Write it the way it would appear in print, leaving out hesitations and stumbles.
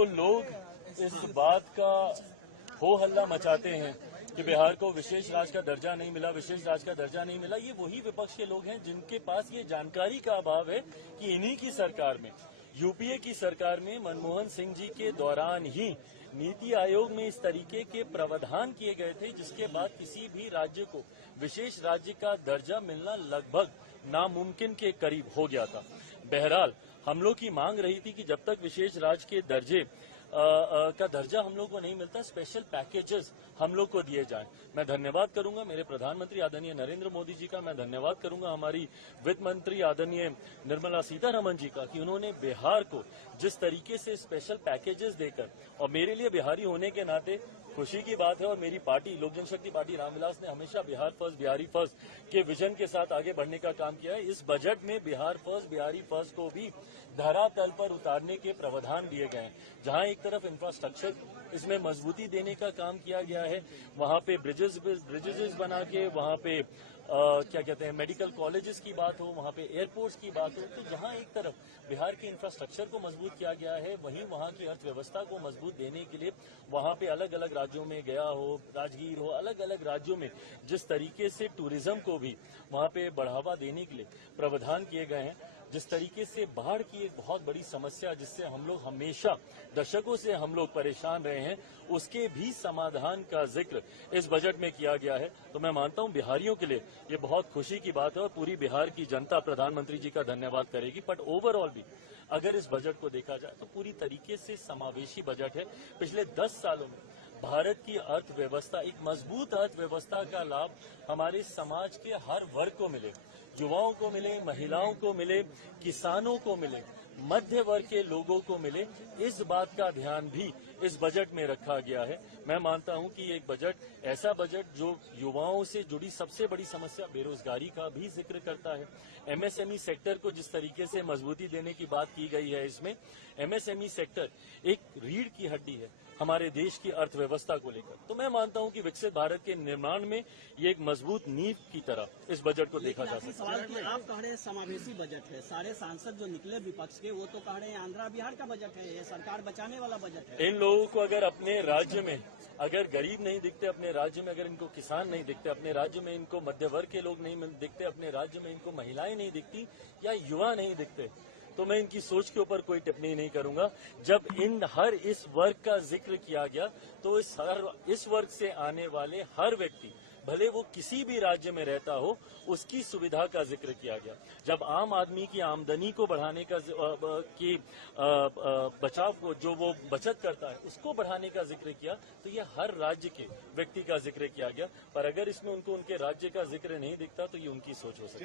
जो लोग इस बात का हो हल्ला मचाते हैं कि बिहार को विशेष राज्य का दर्जा नहीं मिला, विशेष राज्य का दर्जा नहीं मिला, ये वही विपक्ष के लोग हैं जिनके पास ये जानकारी का अभाव है कि इन्हीं की सरकार में, यूपीए की सरकार में मनमोहन सिंह जी के दौरान ही नीति आयोग में इस तरीके के प्रावधान किए गए थे जिसके बाद किसी भी राज्य को विशेष राज्य का दर्जा मिलना लगभग नामुमकिन के करीब हो गया था। बहरहाल हम लोग की मांग रही थी कि जब तक विशेष राज्य के दर्जे का दर्जा हम लोग को नहीं मिलता, स्पेशल पैकेजेस हम लोग को दिए जाएं। मैं धन्यवाद करूंगा मेरे प्रधानमंत्री आदरणीय नरेंद्र मोदी जी का, मैं धन्यवाद करूंगा हमारी वित्त मंत्री आदरणीय निर्मला सीतारमण जी का कि उन्होंने बिहार को जिस तरीके से स्पेशल पैकेजेस देकर, और मेरे लिए बिहारी होने के नाते खुशी की बात है और मेरी पार्टी लोक जनशक्ति पार्टी रामविलास ने हमेशा बिहार फर्स्ट बिहारी फर्स्ट के विजन के साथ आगे बढ़ने का काम किया है। इस बजट में बिहार फर्स्ट बिहारी फर्स्ट को भी धरातल पर उतारने के प्रावधान दिए गए हैं। जहां एक तरफ इंफ्रास्ट्रक्चर इसमें मजबूती देने का काम किया गया है, वहां पे ब्रिजेस बना के, वहां पे क्या कहते हैं मेडिकल कॉलेजेस की बात हो, वहां पे एयरपोर्ट्स की बात हो, तो जहां एक तरफ बिहार के इंफ्रास्ट्रक्चर को मजबूत किया गया है, वहीं वहां की अर्थव्यवस्था को मजबूत देने के लिए वहां पे अलग अलग राज्यों में गया हो, राजगीर हो, अलग अलग राज्यों में जिस तरीके से टूरिज्म को भी वहां पे बढ़ावा देने के लिए प्रावधान किए गए हैं, जिस तरीके से बाढ़ की एक बहुत बड़ी समस्या जिससे हम लोग हमेशा दशकों से हम लोग परेशान रहे हैं, उसके भी समाधान का जिक्र इस बजट में किया गया है। तो मैं मानता हूं बिहारियों के लिए ये बहुत खुशी की बात है और पूरी बिहार की जनता प्रधानमंत्री जी का धन्यवाद करेगी। बट ओवरऑल भी अगर इस बजट को देखा जाए तो पूरी तरीके से समावेशी बजट है। पिछले 10 सालों में भारत की अर्थव्यवस्था, एक मजबूत अर्थव्यवस्था का लाभ हमारे समाज के हर वर्ग को मिले, युवाओं को मिले, महिलाओं को मिले, किसानों को मिले, मध्य वर्ग के लोगों को मिले, इस बात का ध्यान भी इस बजट में रखा गया है। मैं मानता हूं कि एक बजट ऐसा बजट जो युवाओं से जुड़ी सबसे बड़ी समस्या बेरोजगारी का भी जिक्र करता है। एमएसएमई सेक्टर को जिस तरीके से मजबूती देने की बात की गई है, इसमें एमएसएमई सेक्टर एक रीढ़ की हड्डी है हमारे देश की अर्थव्यवस्था को लेकर। तो मैं मानता हूं कि विकसित भारत के निर्माण में ये एक मजबूत नींव की तरह इस बजट को देखा जा सकता है। आप कह रहे हैं समावेशी बजट है, सारे सांसद जो निकले विपक्ष के वो तो कह रहे हैं आंध्रा बिहार का बजट है, ये सरकार बचाने वाला बजट है। इन लोगों को अगर अपने राज्य में अगर गरीब नहीं दिखते, अपने राज्य में अगर इनको किसान नहीं दिखते, अपने राज्य में इनको मध्य वर्ग के लोग नहीं दिखते, अपने राज्य में इनको महिलाएं नहीं दिखती या युवा नहीं दिखते, तो मैं इनकी सोच के ऊपर कोई टिप्पणी नहीं करूंगा। जब इस वर्ग का जिक्र किया गया तो इस वर्ग से आने वाले हर व्यक्ति, भले वो किसी भी राज्य में रहता हो, उसकी सुविधा का जिक्र किया गया। जब आम आदमी की आमदनी को बढ़ाने का बचाव को जो वो बचत करता है उसको बढ़ाने का जिक्र किया, तो ये हर राज्य के व्यक्ति का जिक्र किया गया। पर अगर इसमें उनको उनके राज्य का जिक्र नहीं दिखता तो ये उनकी सोच हो सकती है।